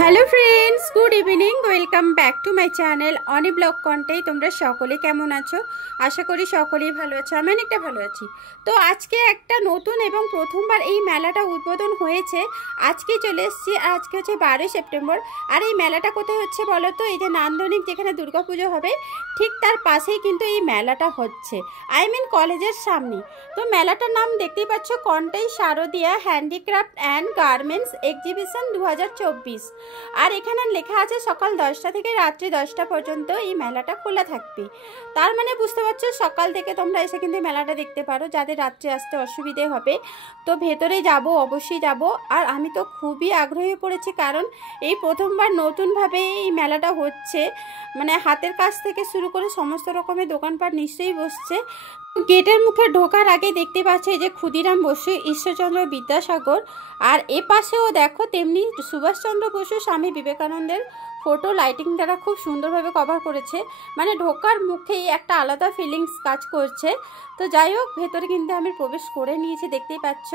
Hello friends, good evening. Welcome back to my channel Oni blog Contai. তোমরা সকলে কেমন আছো? আশা করি সকলেই ভালো আছো। আমি অনেকটা ভালো আছি। তো আজকে একটা নতুন এবং প্রথমবার এই মেলাটা উদ্বোধন হয়েছে। আজকে চলে এসেছি। আজকে হচ্ছে 12 সেপ্টেম্বর। আর এই মেলাটা কোথায় হচ্ছে বলো তো? এই যে নান্দনিক যেখানে দুর্গাপুজো হবে ঠিক তার পাশেই কিন্তু এই মেলাটা হচ্ছে। কলেজের সামনে। তো মেলাটার নাম দেখতেই পাচ্ছ, Contai Sharadiya handicraft and garments exhibition 2024। আর এখানে লেখা আছে সকাল 10টা থেকে রাত্রি 10টা পর্যন্ত এই মেলাটা খোলা থাকবে। তার মানে বুঝতে পারছো, সকাল থেকে তোমরা এসে কিন্তু মেলাটা দেখতে পারো, যাদের রাত্রে আসতে অসুবিধে হবে। তো ভেতরে যাব, অবশ্যই যাব। আর আমি তো খুবই আগ্রহী পড়েছি, কারণ এই প্রথমবার নতুনভাবে এই মেলাটা হচ্ছে। মানে হাতের কাজ থেকে শুরু করে সমস্ত রকমের দোকানপাট নিশ্চয়ই বসছে। গেটের মুখে ঢোকার আগে দেখতে পাচ্ছি যে ক্ষুদিরাম বসু, ঈশ্বরচন্দ্র বিদ্যাসাগর, আর এ পাশেও দেখো তেমনি সুভাষচন্দ্র বসু, স্বামী বিবেকানন্দের ফটো লাইটিং দ্বারা খুব সুন্দরভাবে কভার করেছে। মানে ঢোকার মুখেই একটা আলাদা ফিলিংস কাজ করছে। তো যাই হোক, ভেতরে কিন্তু আমি প্রবেশ করে নিয়েছি, দেখতেই পাচ্ছ।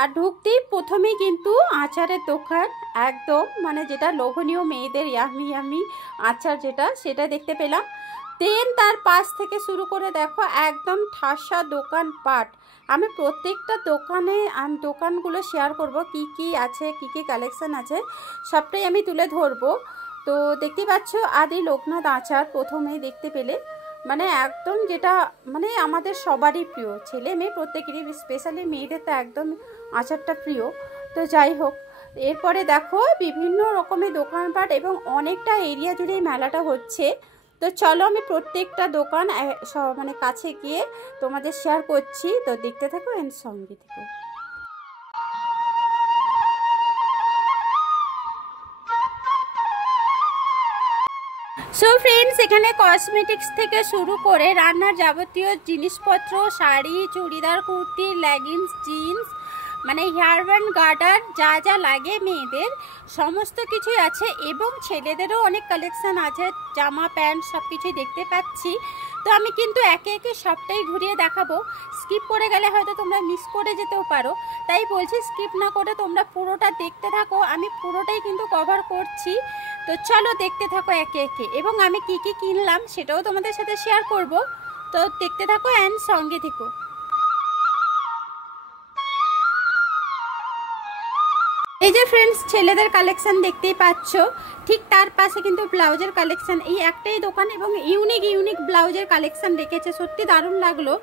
আর ঢুকতেই প্রথমেই কিন্তু আচারের দোকান, একদম মানে যেটা লোভনীয় মেয়েদের ইয়ামি ইয়ামি আচার, সেটা দেখতে পেলাম। দেন তার পাশ থেকে শুরু করে দেখো একদম ঠাসা দোকানপাট। আমি প্রত্যেকটা দোকানগুলো শেয়ার করব, কি কি আছে, কি কি কালেকশন আছে, সবটাই আমি তুলে ধরবো। তো দেখতে পাচ্ছ আদি লোকনাথ আচার প্রথমেই দেখতে পেলে। মানে একদম যেটা মানে আমাদের সবারই প্রিয়, ছেলে মেয়ে প্রত্যেকেরই, স্পেশালি মেয়েদের তো একদম আচারটা প্রিয়। তো যাই হোক, এরপরে দেখো বিভিন্ন রকমের দোকানপাট এবং অনেকটা এরিয়া জুড়ে মেলাটা হচ্ছে। তো চলো আমি প্রত্যেকটা দোকান মানে কাছে গিয়ে তোমাদের শেয়ার করছি। তো দেখতে থাকো এন্ড সঙ্গে থেকো। সো ফ্রেন্ডস, এখানে কসমেটিক্স থেকে শুরু করে রান্নার যাবতীয় জিনিসপত্র, শাড়ি, চুড়িদার, কুর্তি, লেগিংস, জিন্স, মানে হেয়ার ব্যান্ড, গার্ডার, যা যা লাগে মেয়েদের সমস্ত কিছুই আছে। এবং ছেলেদেরও অনেক কালেকশান আছে, জামা প্যান্ট সব কিছুই দেখতে পাচ্ছি। তো আমি কিন্তু একে একে সবটাই ঘুরিয়ে দেখাবো। স্কিপ করে গেলে হয়তো তোমরা মিস করে যেতেও পারো, তাই বলছি স্কিপ না করে তোমরা পুরোটা দেখতে থাকো। আমি পুরোটাই কিন্তু কভার করছি। তো চলো দেখতে থাকো একে একে, এবং আমি কি কি কিনলাম সেটাও তোমাদের সাথে শেয়ার করব। তো দেখতে থাকো অ্যান্ড সঙ্গে থেকো। এই যে ফ্রেন্ডস, ছেলেদের কালেকশন দেখতেই পাচ্ছ, ঠিক তার পাশে কিন্তু ব্লাউজের কালেকশন। এই একটাই দোকান এবং ইউনিক ব্লাউজের কালেকশন রেখেছে, সত্যি দারুণ লাগলো।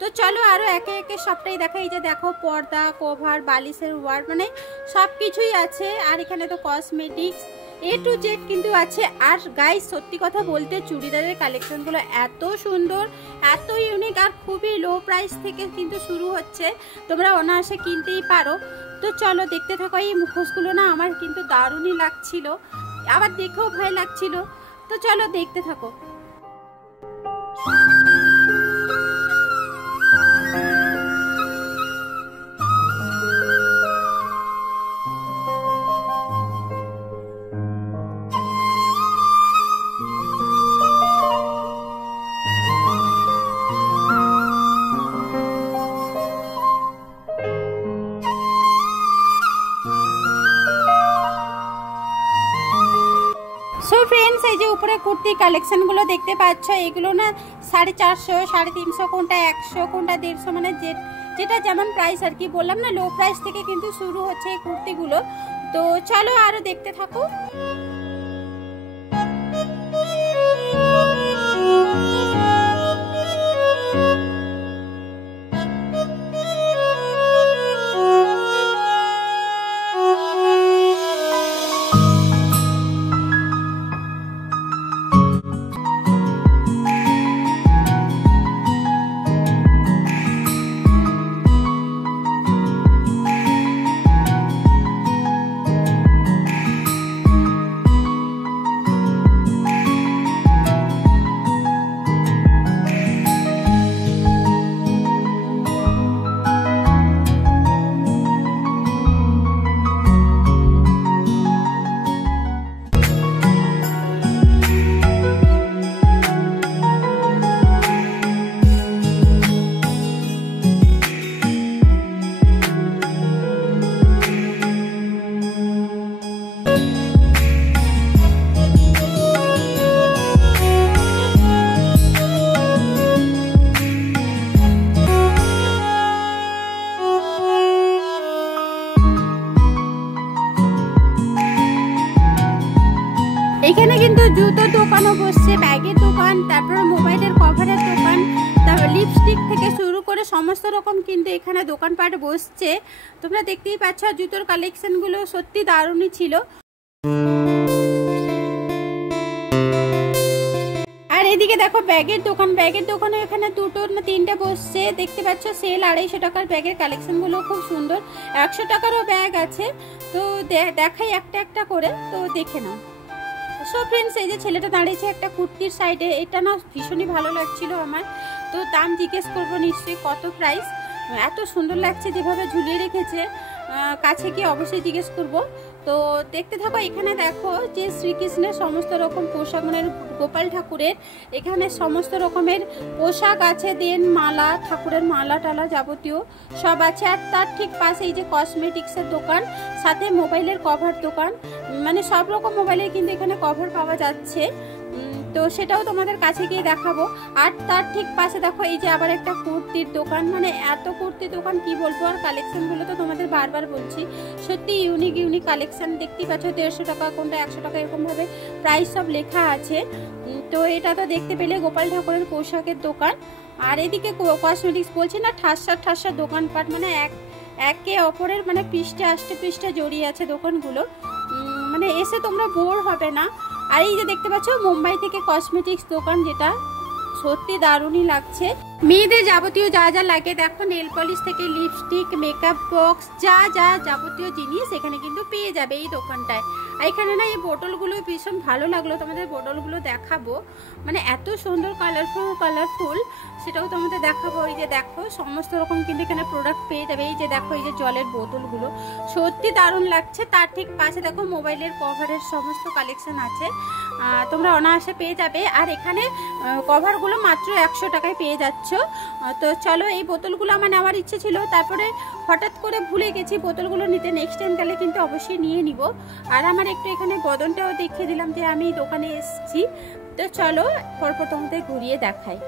তো চলো আরও একে একে সবটাই দেখা। এই যে দেখো পর্দা, কভার, বালিশের ওয়ার, মানে সব কিছুই আছে। আর এখানে তো কসমেটিক্স A to Z কিন্তু আছে। আর গাইস, সত্যি কথা বলতে চুড়িদারের কালেকশনগুলো এত সুন্দর, এত ইউনিক, আর খুবই লো প্রাইস থেকে কিন্তু শুরু হচ্ছে। তোমরা অনায়াসে কিনতেই পারো। তো চলো দেখতে থাকো। এই মুখোশগুলো না আমার কিন্তু দারুণই লাগছিল, আবার দেখেও ভয় লাগছিল। তো চলো দেখতে থাকো। সো ফ্রেন্ডস, এই যে উপরে কুর্তি কালেকশনগুলো দেখতে পাচ্ছ, এগুলো না 450, 350, কোনটা 100, কোনটা 150, মানে যেটা যেমন প্রাইস আর কি। বললাম না লো প্রাইস থেকে কিন্তু শুরু হচ্ছে এই কুর্তিগুলো। তো চলো আরও দেখতে থাকো। জুতোর দোকানও বসছে, ব্যাগের দোকান, তারপর মোবাইলের কভারের দোকান, তারপর লিপস্টিক থেকে শুরু করে সমস্ত রকম কিন্তু এখানে দোকানপাট বসছে। তোমরা দেখতেই পাচ্ছ জুতোর কালেকশনগুলো সত্যি দারুণই ছিল। আর এদিকে দেখো ব্যাগের দোকান, ব্যাগের দোকানে এখানে দুটো না তিনটে বসছে, দেখতে পাচ্ছ সেল 250 টাকার ব্যাগের কালেকশনগুলো খুব সুন্দর। 100 টাকারও ব্যাগ আছে, তো দেখাই একটা একটা করে, তো দেখে নাও। সো ফ্রেন্ডস, এই যে ছেলেটা দাঁড়িয়েছে একটা কুর্তির সাইডে, এটা না ভীষণই ভালো লাগছিল আমার। তো দাম জিজ্ঞেস করবো নিশ্চয়ই কত প্রাইস, এত সুন্দর লাগছে যেভাবে ঝুলিয়ে রেখেছে, কাছে গিয়ে অবশ্যই জিজ্ঞেস করব। তো দেখতে থাকো। এখানে দেখো যে শ্রীকৃষ্ণের সমস্ত রকম পোশাক, মানে গোপাল ঠাকুরের এখানে সমস্ত রকমের পোশাক আছে, দেন মালা, ঠাকুরের মালা টালা যাবতীয় সব আছে। আর তার ঠিক পাশে এই যে কসমেটিক্সের দোকান, সাথে মোবাইলের কভার দোকান, মানে সব রকম মোবাইলের কিন্তু এখানে কভার পাওয়া যাচ্ছে। তো সেটাও তোমাদের কাছে গিয়ে দেখাবো। আর তার ঠিক পাশে দেখো এই যে আবার একটা কুর্তির দোকান, মানে এত কুর্তির দোকান কি বলবো। আর কালেকশনগুলো তো তোমাদের বারবার বলছি, সত্যি ইউনিক ইউনিক কালেকশন। দেখতেই পাচ্ছ 150 টাকা, কোনটা 100 টাকা, এরকমভাবে প্রাইস সব লেখা আছে। তো এটা তো দেখতে পেলে গোপাল ঠাকুরের পোশাকের দোকান। আর এদিকে কসমেটিক্স, বলছি না ঠাসা ঠাসা দোকানপাট, মানে একে অপরের মানে পৃষ্ঠে আষ্টে পৃষ্ঠে জড়িয়ে আছে দোকানগুলো, মানে এসে তোমরা বোর হবে না। আর এই যে দেখতে পাচ্ছ মুম্বাই থেকে কসমেটিক্স দোকান, যেটা সত্যি দারুণই লাগছে। মেয়েদের যাবতীয় যা যা লাগে দেখো, নেল পলিশ থেকে লিপস্টিক, মেকআপ বক্স, যা যা যাবতীয় জিনিস এখানে কিন্তু পেয়ে যাবে এই দোকানটায়। আর এখানে না এই বোতলগুলো ভীষণ ভালো লাগলো, তোমাদের বোতলগুলো দেখাবো, মানে এত সুন্দর কালারফুল, সেটাও তোমাদের দেখাবো। এই যে দেখো সমস্ত রকম কিন্তু এখানে প্রোডাক্ট পেয়ে যাবে। এই যে দেখো এই যে জলের বোতলগুলো সত্যি দারুণ লাগছে। তার ঠিক পাশে দেখো মোবাইলের কভারের সমস্ত কালেকশন আছে, তোমরা অনায়াসে পেয়ে যাবে। আর এখানে কভারগুলো মাত্র 100 টাকায় পেয়ে যাচ্ছ। তো চলো, এই বোতলগুলো আমার নেওয়ার ইচ্ছে ছিল, তারপরে হঠাৎ করে ভুলে গেছি বোতলগুলো নিতে। নেক্সট টাইম গেলে কিন্তু অবশ্যই নিয়ে নিব। আর আমার একটু এখানে বদনটাও দেখিয়ে দিলাম যে আমি দোকানে এসেছি। তো চলো পরপর তোমাদের ঘুরিয়ে দেখাই।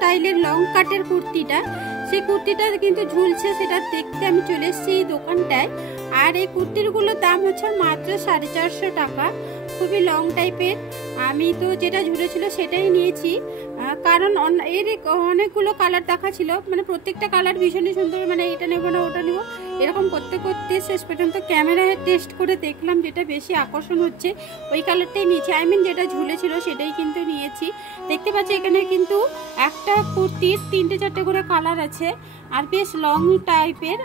স্টাইলের লং কাটের কুর্তিটা, সেই কুর্তিটা কিন্তু ঝুলছে, সেটা দেখতে আমি চলে এসেছি এই দোকানটায়। আর এই কুর্তিগুলোর দাম হচ্ছে মাত্র 450 টাকা, খুবই লং টাইপের। আমি তো যেটা ঝুলেছিল সেটাই নিয়েছি, কারণ এর অনেকগুলো কালার দেখা ছিল, মানে প্রত্যেকটা কালার ভীষণই সুন্দর, মানে এটা নেবো না ওটা নেবো এরকম করতে করতে শেষ পর্যন্ত ক্যামেরায় টেস্ট করে দেখলাম যেটা বেশি আকর্ষণ হচ্ছে ওই কালারটাই নিয়েছি। যেটা ঝুলেছিল সেটাই কিন্তু নিয়েছি। দেখতে পাচ্ছি এখানে কিন্তু একটা কুর্তির 3-4টে করে কালার আছে, আর বেশ লং টাইপের।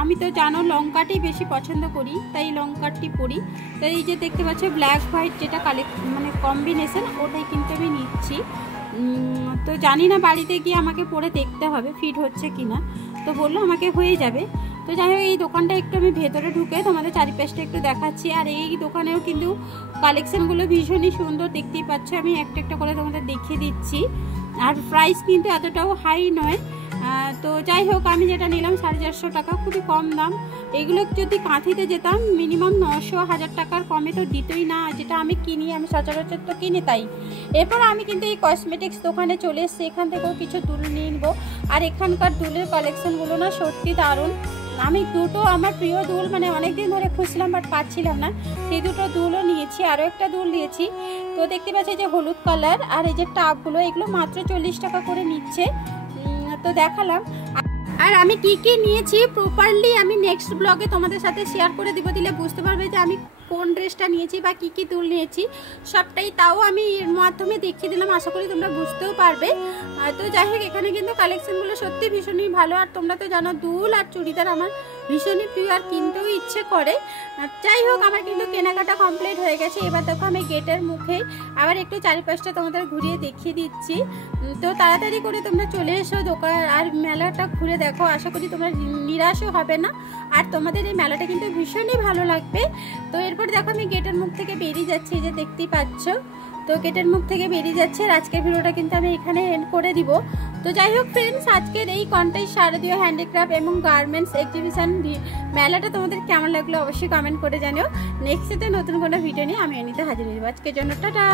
আমি তো জানো লং কাটই বেশি পছন্দ করি, তাই লং কাটটি পরি। তাই এই যে দেখতে পাচ্ছ ব্ল্যাক হোয়াইট যেটা মানে কম্বিনেশন, ওটাই কিন্তু আমি নিচ্ছি। তো জানি না বাড়িতে গিয়ে আমাকে পরে দেখতে হবে ফিট হচ্ছে কিনা, তো বললো আমাকে হয়ে যাবে। তো যাই হোক এই দোকানটা একটু আমি ভেতরে ঢুকে তোমাদের চারিপাশটা একটু দেখাচ্ছি। আর এই দোকানেও কিন্তু কালেকশনগুলো ভীষণই সুন্দর, দেখতেই পাচ্ছ। আমি একটা একটা করে তোমাদের দেখিয়ে দিচ্ছি। আর প্রাইস কিন্তু এতটাও হাই নয়। তো যাই হোক আমি যেটা নিলাম 450 টাকা, খুবই কম দাম। এগুলো যদি কাঁথিতে যেতাম মিনিমাম 900-1000 টাকার কমে তো দিতই না, যেটা আমি কিনি, আমি সচরাচর তো কিনি। তাই এরপর আমি কিন্তু এই কসমেটিক্স দোকানে চলে এসেছি, এখান থেকেও কিছু দুল নিয়ে নেবো। আর এখানকার দুলের কালেকশনগুলো না সত্যি দারুণ। আমি দুটো আমার প্রিয় দুল, মানে অনেকদিন ধরে খুঁজছিলাম বাট পাচ্ছিলাম না, সেই দুটো দুলও নিয়েছি। আরও একটা দুল নিয়েছি। তো দেখতে পাচ্ছি যে হলুদ কালার, আর এই যে টাপগুলো, এগুলো মাত্র 40 টাকা করে নিচ্ছে। তো দেখালাম। আর আমি কি কি নিয়েছি প্রপারলি আমি নেক্সট ব্লগে তোমাদের সাথে শেয়ার করে দিব, দিলে বুঝতে পারবে যে আমি কোন ড্রেসটা নিয়েছি বা কি কি দুল নিয়েছি সবটাই। তাও আমি এর মাধ্যমে দেখিয়ে দিলাম, আশা করি তোমরা বুঝতেও পারবে। তো যাই হোক এখানে কিন্তু কালেকশনগুলো সত্যি ভীষণই ভালো। আর তোমরা তো জানো দুল আর চুড়িদার আমার ভীষণই প্রিয়, আর কিনতেও ইচ্ছে করে। যাই হোক আমার কিন্তু কেনাকাটা কমপ্লিট হয়ে গেছে। এবার দেখো আমি গেটের মুখেই আবার একটু চারিপাশটা তোমাদের ঘুরিয়ে দেখিয়ে দিচ্ছি। তো তাড়াতাড়ি করে তোমরা চলে এসো দোকান আর মেলাটা ঘুরে দেখো, আশা করি তোমরা নিরাশও হবে না। আর তোমাদের এই মেলাটা কিন্তু ভীষণই ভালো লাগবে। তো এরপর দেখো আমি গেটের মুখ থেকে বেরিয়ে যাচ্ছি, যে দেখতেই পাচ্ছ। তো গেটের মুখ থেকে বেরিয়ে যাচ্ছে। আর আজকের ভিডিওটা কিন্তু আমি এখানে এন্ড করে দিব। তো যাই হোক ফ্রেন্ডস, আজকের এই কন্টেস্ট শারদীয় হ্যান্ডিক্রাফট এবং গার্মেন্টস এক্সিবিশন মেলাটা তোমাদের কেমন লাগলো অবশ্যই কমেন্ট করে জানিও। নেক্সট নতুন কোনো ভিডিও নিয়ে আমি এমনিতে হাজির হয়ে যাবো। আজকের জন্য টাটা।